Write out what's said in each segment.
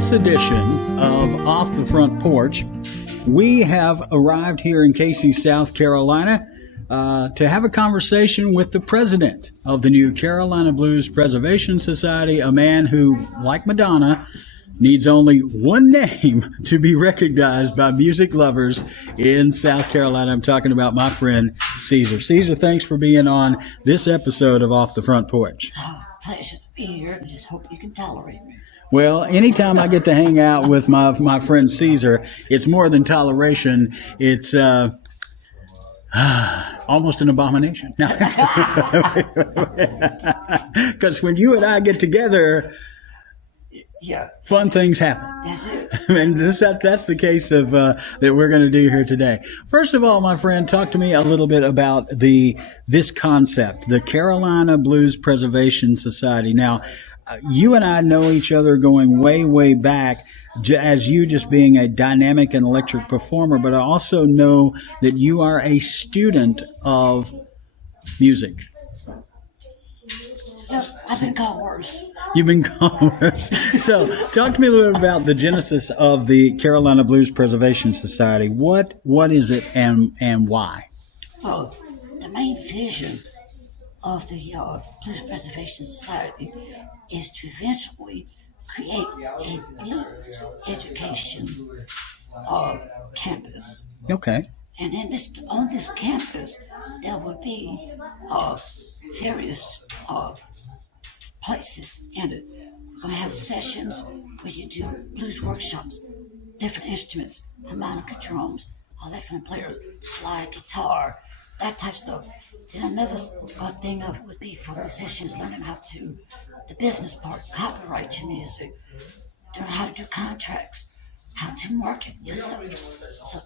this edition of Off the Front Porch, we have arrived here in Casey, South Carolina, to have a conversation with the president of the new Carolina Blues Preservation Society, a man who, like Madonna, needs only one name to be recognized by music lovers in South Carolina. I'm talking about my friend Ceasar. Ceasar, thanks for being on this episode of Off the Front Porch. Oh, pleasure to be here. I just hope you can tolerate me. Well, anytime I get to hang out with my friend Ceasar, it's more than toleration. It's almost an abomination. Because when you and I get together, yeah, fun things happen. That's it. And that's the case of that we're going to do here today. First of all, my friend, talk to me a little bit about this concept, the Carolina Blues Preservation Society. Now, you and I know each other going way, way back, as you just being a dynamic and electric performer, but I also know that you are a student of music. Yep, I've been called worse. You've been called worse. So talk to me a little bit about the genesis of the Carolina Blues Preservation Society. What is it and why? Well, the main vision of the Blues Preservation Society is to eventually create a blues education campus. Okay. And then on this campus, there will be various places in it. We're going to have sessions where you do blues workshops, different instruments, harmonica, drums, all different players, slide, guitar, that type of stuff. Then another thing of it would be for musicians learning how to, the business part, copyright your music, learn how to do contracts, how to market yourself. So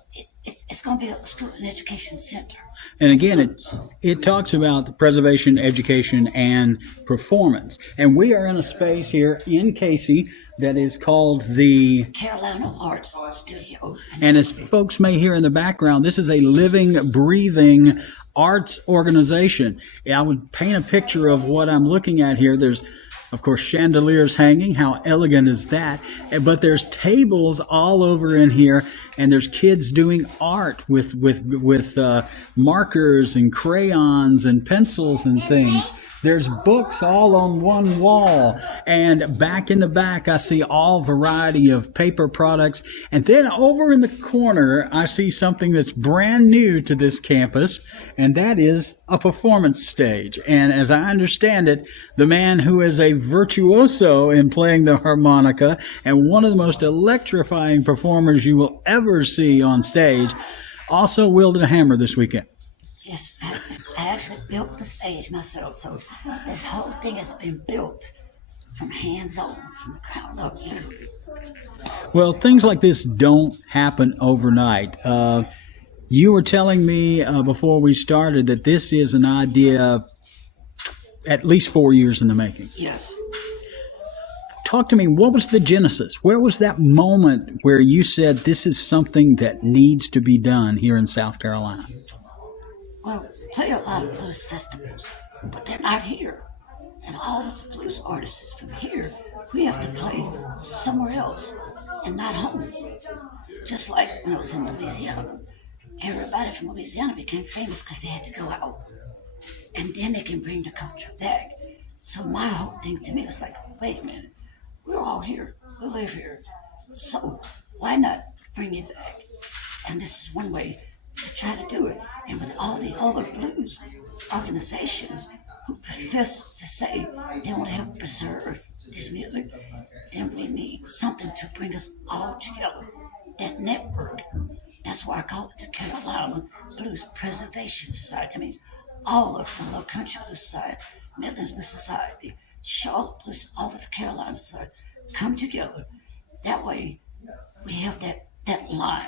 it's going to be a school and education center. And again, it talks about the preservation, education, and performance. And we are in a space here in Casey that is called the Carolina Arts Studio. And as folks may hear in the background, this is a living, breathing arts organization. I would paint a picture of what I'm looking at here. There's, of course, chandeliers hanging. How elegant is that? But there's tables all over in here, and there's kids doing art with markers and crayons and pencils and things. There's books all on one wall, and back in the back I see all variety of paper products. And then over in the corner I see something that's brand new to this campus, and that is a performance stage. And as I understand it, the man who is a virtuoso in playing the harmonica and one of the most electrifying performers you will ever see on stage also wielded a hammer this weekend. Yes, I actually built the stage myself, so this whole thing has been built from hands-on, from the ground up, literally. Well, things like this don't happen overnight. You were telling me before we started that this is an idea at least 4 years in the making. Yes. Talk to me, what was the genesis? Where was that moment where you said this is something that needs to be done here in South Carolina? Well, we play a lot of blues festivals, but they're not here. And all of the blues artists from here, we have to play somewhere else and not home. Just like when I was in Louisiana. Everybody from Louisiana became famous because they had to go out. And then they can bring the culture back. So my whole thing to me was like, wait a minute, we're all here, we live here. So why not bring it back? And this is one way to try to do it. And with all the other blues organizations who profess to say they want to help preserve this music, then we need something to bring us all together. That network. That's why I call it the Carolina Blues Preservation Society. That means all of the Low Country Blues Society, Midlands Blues Society, Charlotte Blues, all of the Carolina Society come together. That way we have that line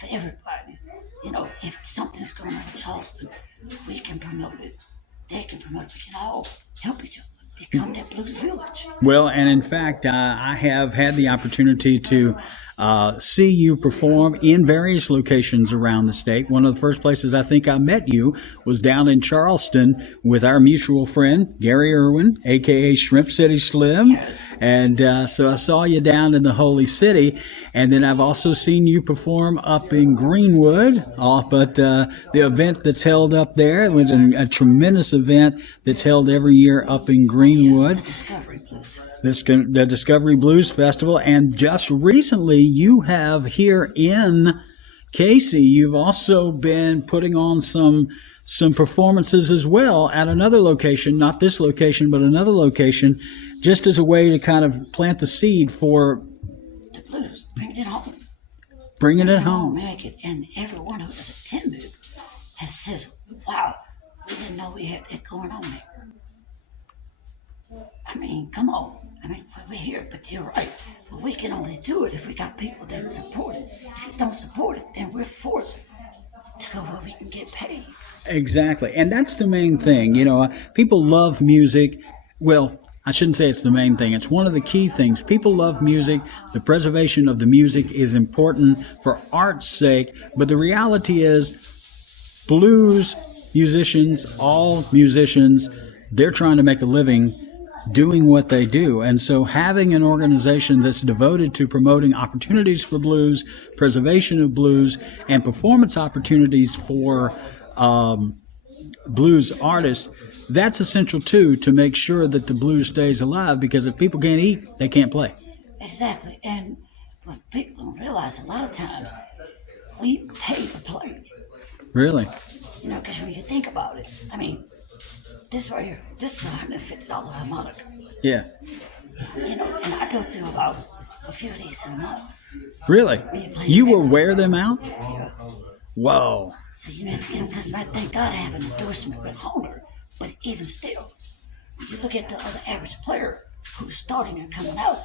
for everybody. You know, if something is going on in Charleston, we can promote it. They can promote it. We can all help each other become that blues village. Well, and in fact, I have had the opportunity to see you perform in various locations around the state. One of the first places I think I met you was down in Charleston with our mutual friend, Gary Irwin, a.k.a. Shrimp City Slim. Yes. And so I saw you down in the Holy City. And then I've also seen you perform up in Greenwood, but the event that's held up there, it was a tremendous event that's held every year up in Greenwood. Discovery Blues. The Discovery Blues Festival. And just recently, you have here in Casey, you've also been putting on some performances as well at another location, not this location, but another location, just as a way to kind of plant the seed for The blues, bringing it home. Bringing it home. Make it. And everyone who has attended has says, wow, we didn't know we had that going on there. I mean, come on. I mean, we're here, but you're right. But we can only do it if we got people that support it. If you don't support it, then we're forced to go where we can get paid. Exactly. And that's the main thing. People love music. Well, I shouldn't say it's the main thing. It's one of the key things. People love music. The preservation of the music is important for art's sake. But the reality is, blues musicians, all musicians, they're trying to make a living doing what they do. And so having an organization that's devoted to promoting opportunities for blues, preservation of blues, and performance opportunities for blues artists, that's essential too, to make sure that the blues stays alive, because if people can't eat, they can't play. Exactly. And what people don't realize, a lot of times we pay to play. Really? Because when you think about it, I mean, this right here, this is $150 harmonica. Yeah. And I go through about a few of these in a month. Really? You will wear them out? Yeah. Whoa. So because I thank God I have an endorsement with Homer, but even still, when you look at the other average player who's starting and coming out,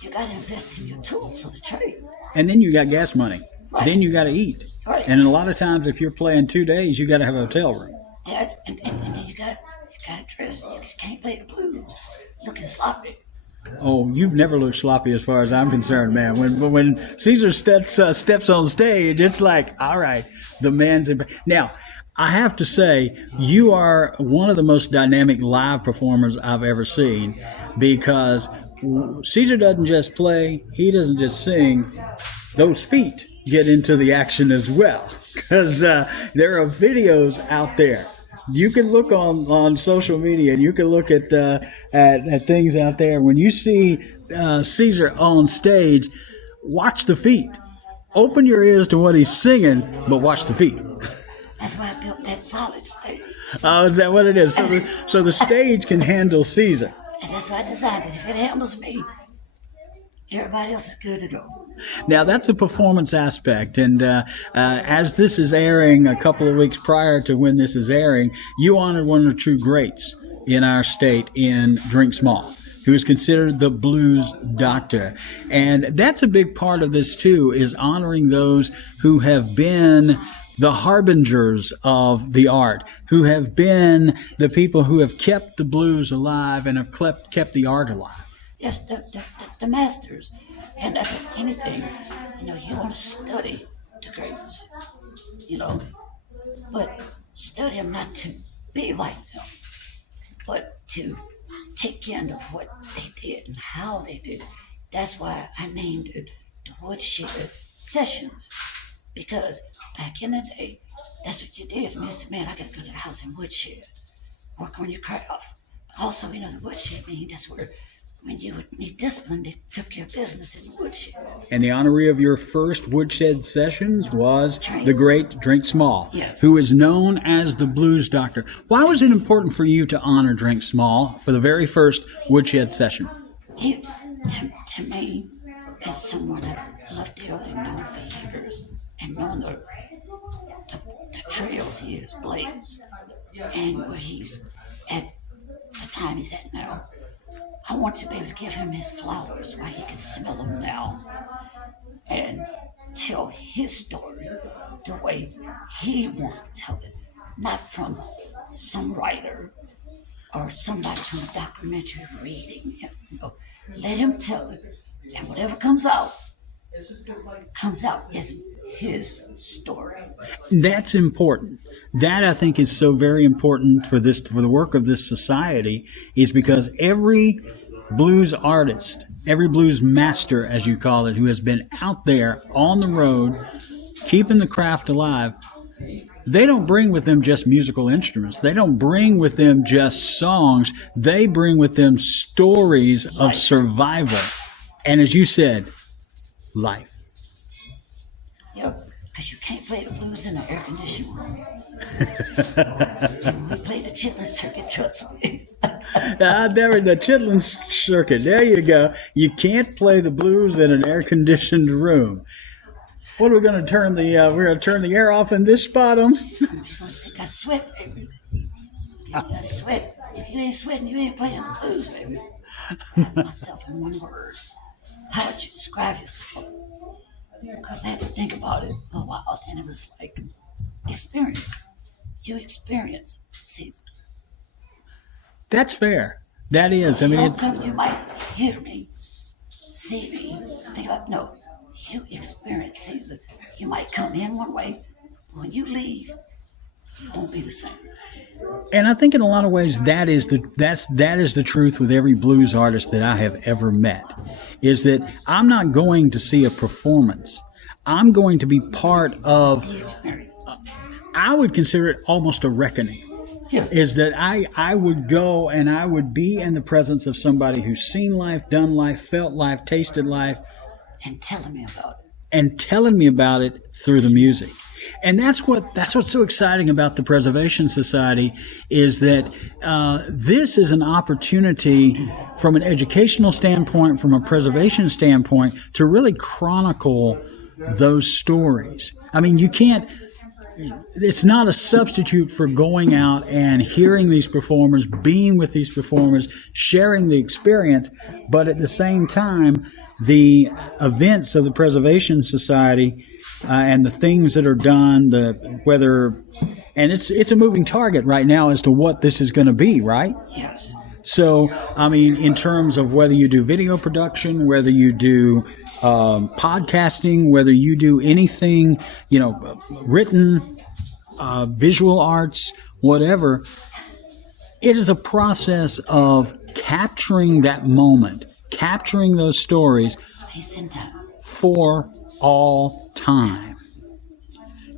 you got to invest in your tools of the trade. And then you got gas money. Right. Then you got to eat. Right. And a lot of times, if you're playing 2 days, you got to have a hotel room. That, and then you got to dress. You can't play the blues looking sloppy. Oh, you've never looked sloppy as far as I'm concerned, man. When Ceasar steps on stage, it's like, all right, the man's in. Now, I have to say, you are one of the most dynamic live performers I've ever seen, because Ceasar doesn't just play, he doesn't just sing. Those feet get into the action as well, because there are videos out there. You can look on social media, and you can look at things out there. When you see Ceasar on stage, watch the feet. Open your ears to what he's singing, but watch the feet. That's why I built that solid stage. Oh, is that what it is? So the stage can handle Ceasar. And that's why I decided if it handles me, everybody else is good to go. Now, that's a performance aspect, and as this is airing a couple of weeks prior to when this is airing, you honored one of the true greats in our state in Drink Small, who is considered the blues doctor. And that's a big part of this, too, is honoring those who have been the harbingers of the art, who have been the people who have kept the blues alive and have kept the art alive. Yes, the masters. And that's like anything, you want to study the greats, but study them not to be like them, but to take care of what they did and how they did it. That's why I named it the Woodshed Sessions, because back in the day, that's what you did. And you said, man, I got to go to the house in Woodshed, work on your craft. Also, the Woodshed, that's where when you would need discipline, they took your business in the woodshed. And the honoree of your first Woodshed Sessions was Trains. the great Drink Small, Yes. who is known as the Blues Doctor. Why was it important for you to honor Drink Small for the very first Woodshed Session? To me, as someone that loved dearly, known for years, and known the trails he has blazed, and where he's at the time he's at now, I want to be able to give him his flowers while he can smell them now and tell his story the way he wants to tell it, not from some writer or somebody from a documentary reading. Let him tell it, and whatever comes out, comes out is his story. That's important. That I think is so very important for the work of this society, is because every blues artist, every blues master, as you call it, who has been out there on the road, keeping the craft alive, they don't bring with them just musical instruments. They don't bring with them just songs. They bring with them stories of survival. And as you said, life. Yep, because you can't play the blues in an air-conditioned room. And we play the chitlin circuit, trust me. The chitlin circuit. There you go. You can't play the blues in an air-conditioned room. What are we going to turn the? We're going to turn the air off in this spot. You got sweat, baby. You got to sweat. If you ain't sweating, you ain't playing the blues, baby. I have myself in one word. How would you describe yourself? Because I had to think about it a while, and it was like experience. You experience Ceasar. That's fair. That is. I mean, You might hear me, see me, think about no. You experience Ceasar. You might come in one way, but when you leave, you won't be the same. And I think in a lot of ways that is the truth with every blues artist that I have ever met, is that I'm not going to see a performance. I'm going to be part of The experience. I would consider it almost a reckoning. Yeah. Is that I would go and I would be in the presence of somebody who's seen life, done life, felt life, tasted life, And telling me about it. and telling me about it through the music. And that's what's so exciting about the Preservation Society, is that this is an opportunity from an educational standpoint, from a preservation standpoint, to really chronicle those stories. I mean, it's not a substitute for going out and hearing these performers, being with these performers, sharing the experience, but at the same time, the events of the Preservation Society and the things that are done, and it's a moving target right now as to what this is going to be, right? Yes. So, I mean, in terms of whether you do video production, whether you do podcasting, whether you do anything, written, visual arts, whatever, it is a process of capturing that moment, capturing those stories Space and time. for all time,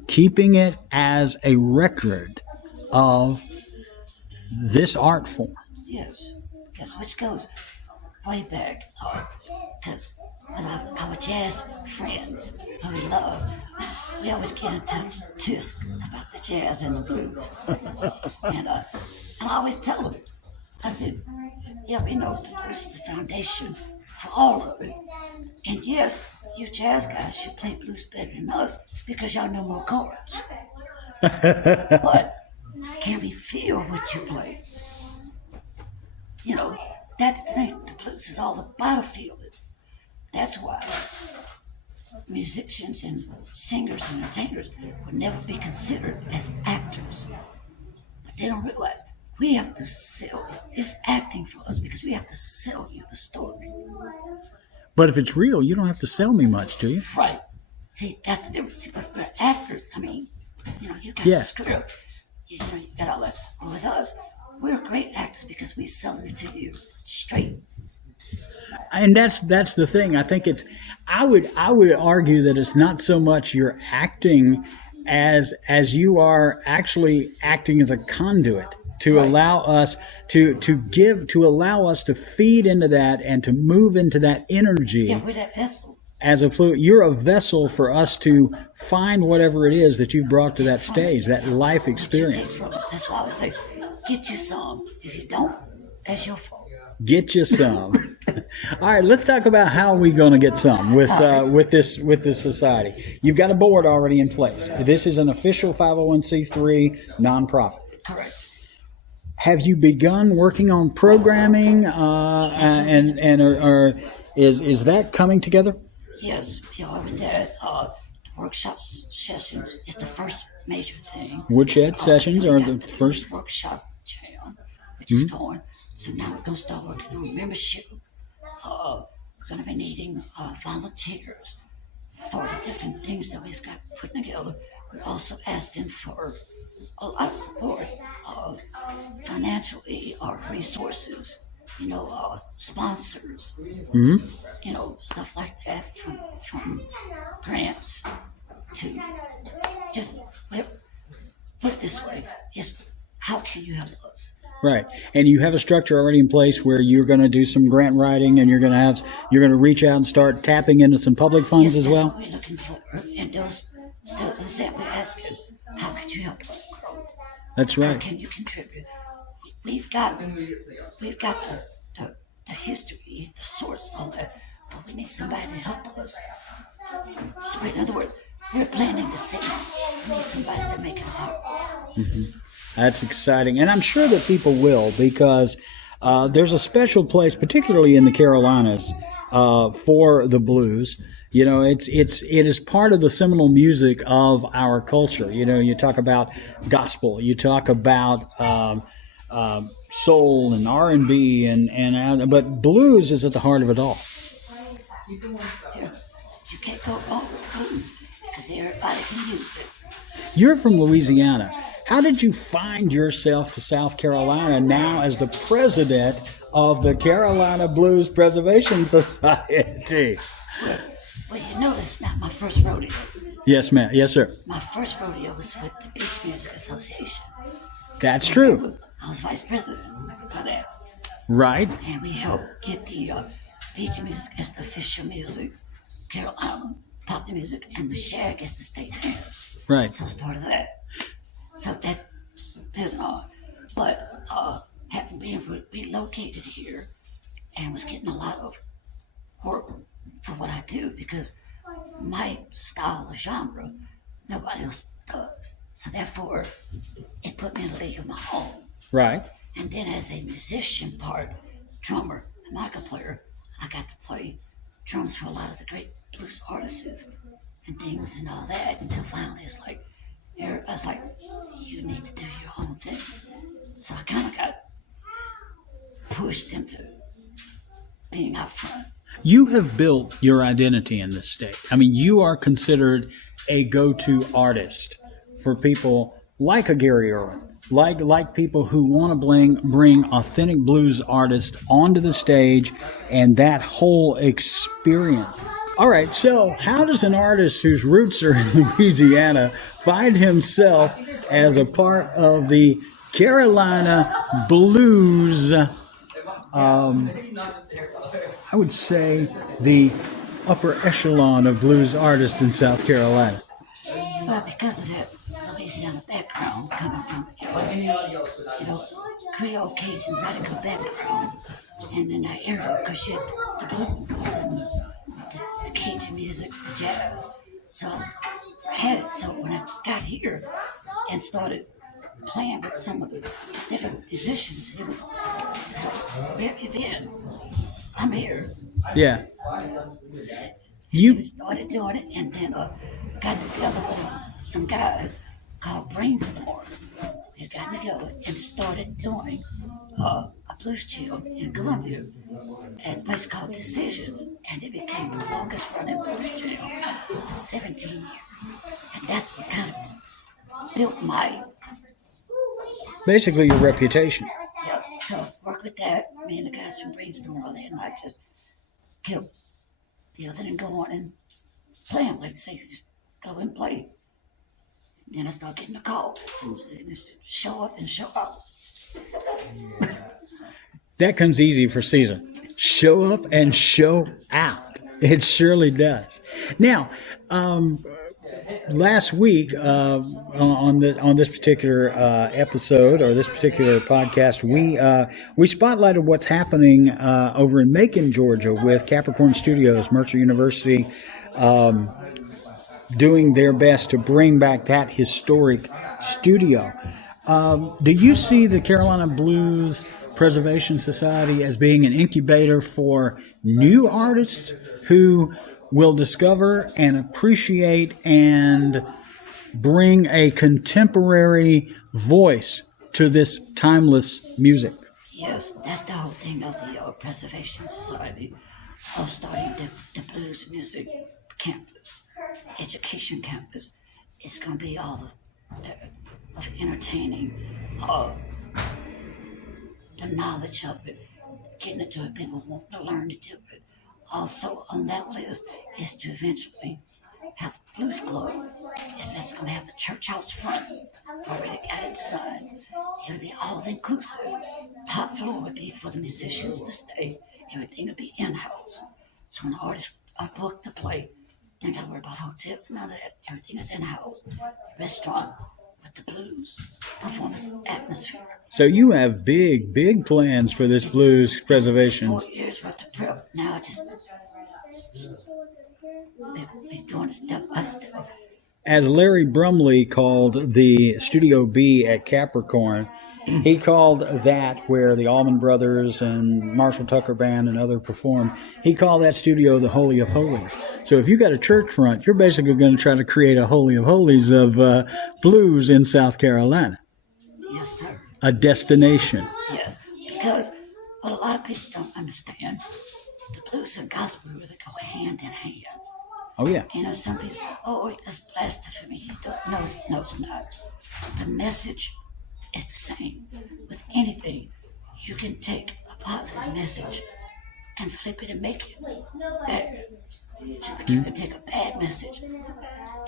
keeping it as a record of this art form. Yes. Yes, which goes way back, because with our jazz friends who we love, we always get into tisk about the jazz and the blues. And I always tell them, I said, yeah, we know the blues is the foundation for all of it. And yes, you jazz guys should play blues better than us because y'all know more chords. But can we feel what you play? That's the thing. The blues is all about a feeling. That's why musicians and singers and entertainers would never be considered as actors. But they don't realize we have to sell. It's acting for us because we have to sell you the story. But if it's real, you don't have to sell me much, do you? Right. See, that's the difference. See, but for actors, I mean, you got Yeah. the script. You got all that. But with us, we're great actors because we sell it to you straight. And that's the thing. I think I would argue that it's not so much you're acting as you are actually acting as a conduit to Right. allow us to allow us to feed into that and to move into that energy. Yeah, we're that vessel. You're a vessel for us to find whatever it is that you've brought to that stage, that life What you take experience. from it. That's why I would say, get you some. If you don't, that's your fault. Get you some. All right, let's talk about how we're going to get some with this society. You've got a board already in place. This is an official 501c3 nonprofit. Correct. Have you begun working on programming, is that coming together? Yes, we are with that. Workshops, sessions is the first major thing. Woodshed sessions Then we are got the blues first. workshop jam, which is going. So now we're going to start working on membership. We're going to be needing volunteers. for the different things that we've got put together, we're also asking for a lot of support, financially, or resources, sponsors, stuff like that, from grants to just whatever. Put it this way: is how can you help us? Right. And you have a structure already in place where you're going to do some grant writing, and you're going to reach out and start tapping into some public funds Yes, as well. That's what we're looking for, and those I'm saying, we're asking, how could you help us grow? That's How right. can you contribute? We've got the history, the source, all that, but we need somebody to help us. So in other words, we're planting the seed. We need somebody to make it harvest. That's exciting. And I'm sure that people will, because there's a special place, particularly in the Carolinas, for the blues. It is part of the seminal music of our culture. You talk about gospel, you talk about soul and R&B, but blues is at the heart of it all. Yeah. You can't go wrong with blues because everybody can use it. You're from Louisiana. How did you find yourself to South Carolina now as the president of the Carolina Blues Preservation Society? Well, this is not my first rodeo. Yes, ma'am. Yes, sir. My first rodeo was with the Beach Music Association. That's true. I was vice president of that. Right. And we helped get the beach music as the official music, Carolina pop music, and the shag as the state dance. Right. So it's part of that. So that's building on. But having been relocated here and was getting a lot of work for what I do, because my style of genre, nobody else does. So therefore, it put me in a league of my own. Right. And then as a musician part, drummer, harmonica player, I got to play drums for a lot of the great blues artists and things and all that, until finally it's like, everybody's like, you need to do your own thing. So I kind of got pushed into being out front. You have built your identity in this state. I mean, you are considered a go-to artist for people like a Gary Irwin, like people who want to bring authentic blues artists onto the stage and that whole experience. All right, so how does an artist whose roots are in Louisiana find himself as a part of the Carolina Blues, I would say the upper echelon of blues artists in South Carolina? Well, because of that Louisiana background, coming from, Creole Cajun, Zydeco background, and in that area, because you had the blues and the Cajun music, the jazz. So I had it. So when I got here and started playing with some of the different musicians, it was like, where have you been? I'm here. Yeah. We started doing it, and then got together with some guys called Brainstorm. We got together and started doing a blues chill in Columbia at a place called Decisions, and it became the longest running blues chill for 17 years. And that's what kind of built basically your reputation. Yeah, so work with that. Me and the guys from Brainstorm all that, and I just kept then go on and play them. Like, say, you just go and play. Then I start getting a call. So show up and show out. That comes easy for Ceasar. Show up and show out. It surely does. Now, last week on this particular episode, or this particular podcast, we spotlighted what's happening over in Macon, Georgia, with Capricorn Studios, Mercer University, doing their best to bring back that historic studio. Do you see the Carolina Blues Preservation Society as being an incubator for new artists who will discover and appreciate and bring a contemporary voice to this timeless music? Yes, that's the whole thing of the Preservation Society, of starting the blues music campus, education campus. It's going to be all of entertaining, the knowledge of it, getting it to it, people want to learn to do it. Also on that list is to eventually have a blues club. That's going to have the church house front. Already got it designed. It'll be all inclusive. Top floor would be for the musicians to stay. Everything will be in-house. So when the artists are booked to play, they ain't got to worry about hotels, none of that. Everything is in-house. Restaurant with the blues performance atmosphere. So you have big plans for this blues preservation. 4 years worth of prep. Now just be doing it step by step. As Larry Brumley called the Studio B at Capricorn, he called that where the Allman Brothers and Marshall Tucker Band and other performed, he called that studio the Holy of Holies. So if you got a church front, you're basically going to try to create a Holy of Holies of blues in South Carolina. Yes, sir. A destination. Yes, because what a lot of people don't understand, the blues and gospel really go hand in hand. Oh, yeah. You know, some people say, oh, it's blasphemy. You don't know. No, it's not. The message is the same. With anything, you can take a positive message and flip it and make it better. Just like you can take a bad message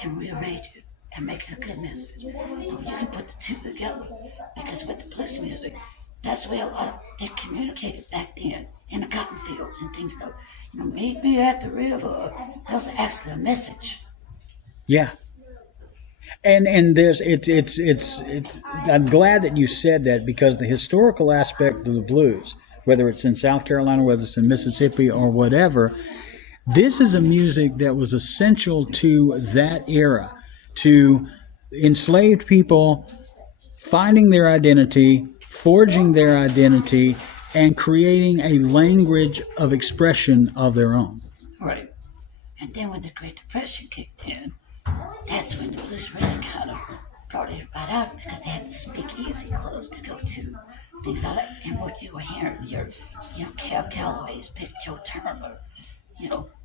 and rearrange it and make it a good message. But you can put the two together, because with the blues music, that's the way a lot of they communicated back then in the cotton fields and things. Though, you know, meet me at the river. That was actually a message. Yeah. And there's it's I'm glad that you said that, because the historical aspect of the blues, whether it's in South Carolina, whether it's in Mississippi or whatever, this is a music that was essential to that era, to enslaved people finding their identity, forging their identity, and creating a language of expression of their own. Right. And then when the Great Depression kicked in, that's when the blues really kind of brought it right out, because they had the speakeasy clubs to go to, things like that. And what you were hearing, Cab Calloway's, Big Joe Turner,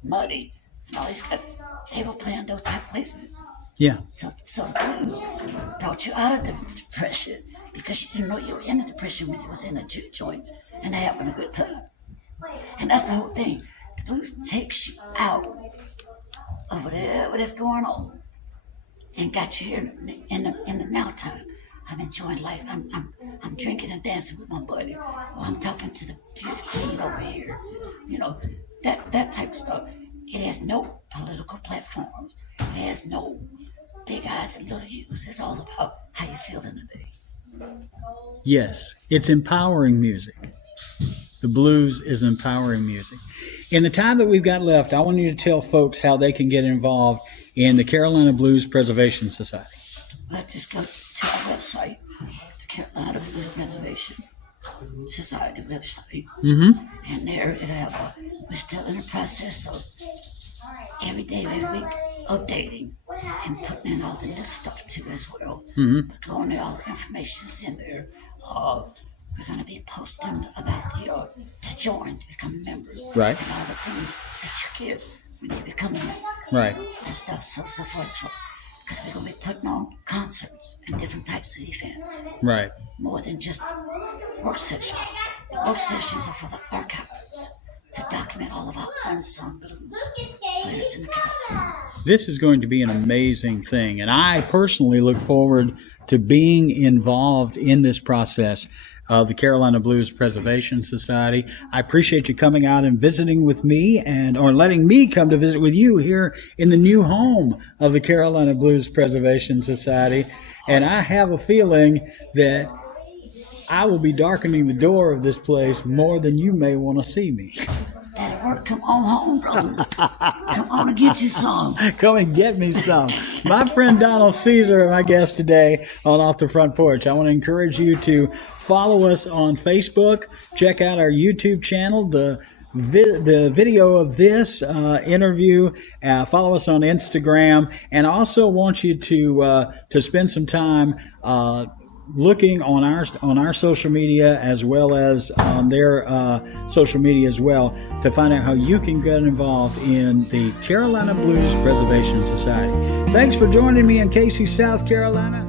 Muddy, and all these guys, they were playing those type places. Yeah. So blues brought you out of the depression, because you didn't know you were in the depression when you was in the juke joints and having a good time. And that's the whole thing. The blues takes you out of whatever that's going on and got you here in the now time. I'm enjoying life. I'm drinking and dancing with my buddy, or I'm talking to the beauty queen over here. That type of stuff. It has no political platforms. It has no big eyes and little U's. It's all about how you feel in the day. Yes, it's empowering music. The blues is empowering music. In the time that we've got left, I want you to tell folks how they can get involved in the Carolina Blues Preservation Society. Well, just go to our website, the Carolina Blues Preservation Society website. Mm-hmm. And there it'll have we're still in the process of every day, every week, updating and putting in all the new stuff too as well. Mm-hmm. But going there, all the information's in there. We're going to be posting about to join, to become members. Right. And all the things that you get when you become a member. Right. And stuff, so forth. Because we're going to be putting on concerts and different types of events. Right. More than just work sessions. The work sessions are for the archives, to document all of our unsung blues players in the Carolinas. This is going to be an amazing thing, and I personally look forward to being involved in this process of the Carolina Blues Preservation Society. I appreciate you coming out and visiting with me, or letting me come to visit with you here in the new home of the Carolina Blues Preservation Society. And I have a feeling that I will be darkening the door of this place more than you may want to see me. That'll work. Come on home, brother. Come on and get you some. Come and get me some. My friend Donald Ceasar, my guest today on Off the Front Porch. I want to encourage you to follow us on Facebook. Check out our YouTube channel, the video of this interview. Follow us on Instagram, and I also want you to spend some time looking on our social media as well as on their social media as well to find out how you can get involved in the Carolina Blues Preservation Society. Thanks for joining me in Casey, South Carolina.